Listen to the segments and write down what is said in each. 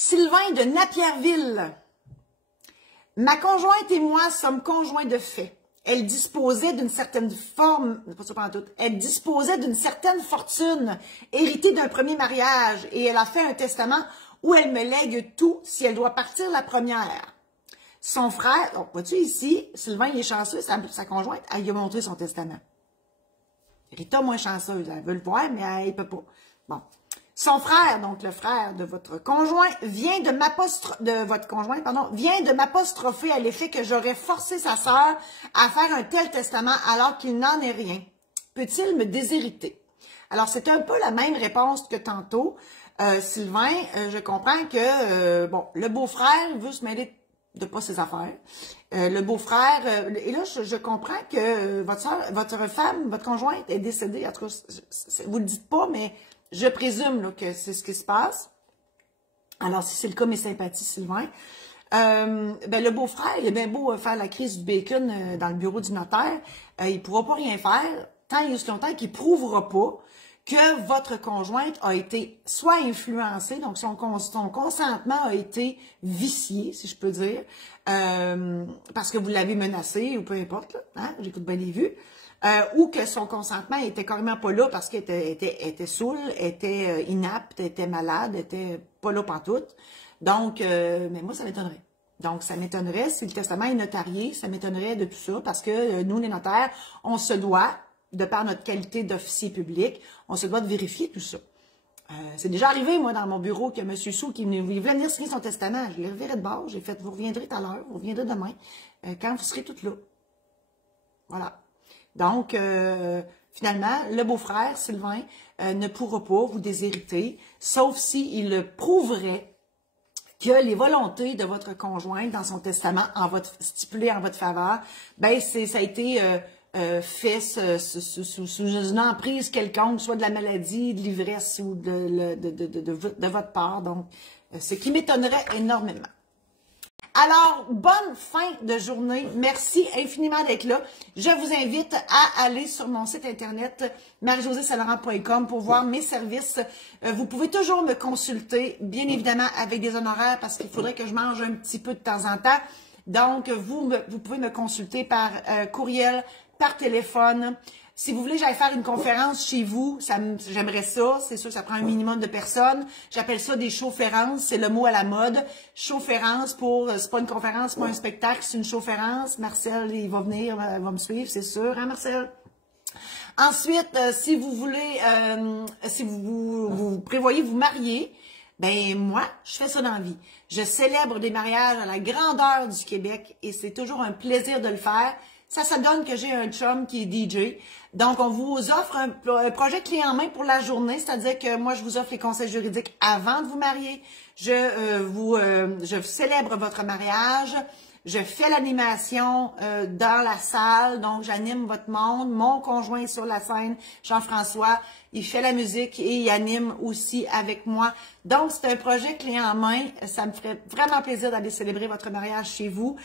Sylvain de Napierville. Ma conjointe et moi sommes conjoints de fait. Elle disposait d'une certaine forme, pas ça pendant tout, elle disposait d'une certaine fortune héritée d'un premier mariage et elle a fait un testament où elle me lègue tout si elle doit partir la première. Son frère, donc vois-tu ici, Sylvain il est chanceux, sa conjointe, elle lui a montré son testament. Rita moins chanceuse, elle veut le voir, mais elle ne peut pas. Bon. Son frère, donc le frère de votre conjoint, vient de m'apostropher à l'effet que j'aurais forcé sa sœur à faire un tel testament alors qu'il n'en est rien. Peut-il me déshériter? Alors, c'est un peu la même réponse que tantôt. Sylvain, je comprends que, bon, le beau-frère veut se mêler de pas ses affaires. Le beau-frère, et là, je comprends que votre femme, votre conjointe est décédée. En tout cas, vous le dites pas, mais je présume là, que c'est ce qui se passe. Alors, si c'est le cas, mes sympathies, Sylvain. Le beau-frère, il est bien beau faire la crise du bacon dans le bureau du notaire. Il ne pourra pas rien faire tant et aussi longtemps qu'il ne prouvera pas que votre conjointe a été soit influencée, donc son consentement a été vicié, si je peux dire, parce que vous l'avez menacé, ou peu importe, là, hein, j'écoute bien les vues, ou que son consentement était carrément pas là parce qu'elle était saoule, était inapte, était malade, était pas là pantoute. Donc, mais moi, ça m'étonnerait. Donc, ça m'étonnerait si le testament est notarié, ça m'étonnerait de tout ça parce que nous, les notaires, on se doit, de par notre qualité d'officier public, on se doit de vérifier tout ça. C'est déjà arrivé, moi, dans mon bureau, que M. Sou, il voulait venir signer son testament. Je l'ai reviré de bord, j'ai fait, vous reviendrez tout à l'heure, vous reviendrez demain, quand vous serez toutes là. Voilà. Donc, finalement, le beau-frère, Sylvain, ne pourra pas vous déshériter, sauf s'il le prouverait que les volontés de votre conjointe dans son testament, stipulées en votre faveur, ben ça a été fait sous une emprise quelconque, soit de la maladie, de l'ivresse ou de votre part. Donc, ce qui m'étonnerait énormément. Alors, bonne fin de journée. Merci infiniment d'être là. Je vous invite à aller sur mon site internet marie-josée-saint-laurent.com pour voir mes services. Vous pouvez toujours me consulter, bien évidemment, avec des honoraires parce qu'il faudrait que je mange un petit peu de temps en temps. Donc, vous pouvez me consulter par courriel, par téléphone. Si vous voulez que j'aille faire une conférence chez vous, j'aimerais ça. C'est sûr que ça prend un minimum de personnes. J'appelle ça des showférences. C'est le mot à la mode. Showférence c'est pas une conférence, c'est pas un spectacle, c'est une showférence. Marcel, il va venir, il va me suivre, c'est sûr, hein, Marcel? Ensuite, si vous voulez, si vous prévoyez vous marier, ben moi, je fais ça dans la vie. Je célèbre des mariages à la grandeur du Québec et c'est toujours un plaisir de le faire. Ça donne que j'ai un chum qui est DJ. Donc, on vous offre un projet clé en main pour la journée, c'est-à-dire que moi, je vous offre les conseils juridiques avant de vous marier. Je célèbre votre mariage. Je fais l'animation dans la salle, donc j'anime votre monde. Mon conjoint est sur la scène, Jean-François, il fait la musique et il anime aussi avec moi. Donc, c'est un projet clé en main. Ça me ferait vraiment plaisir d'aller célébrer votre mariage chez vous.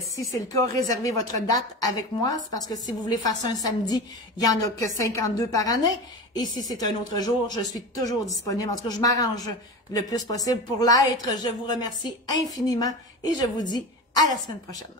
Si c'est le cas, réservez votre date avec moi. C'est parce que si vous voulez faire ça un samedi, il n'y en a que 52 par année. Et si c'est un autre jour, je suis toujours disponible. En tout cas, je m'arrange le plus possible pour l'être. Je vous remercie infiniment et je vous dis à la semaine prochaine.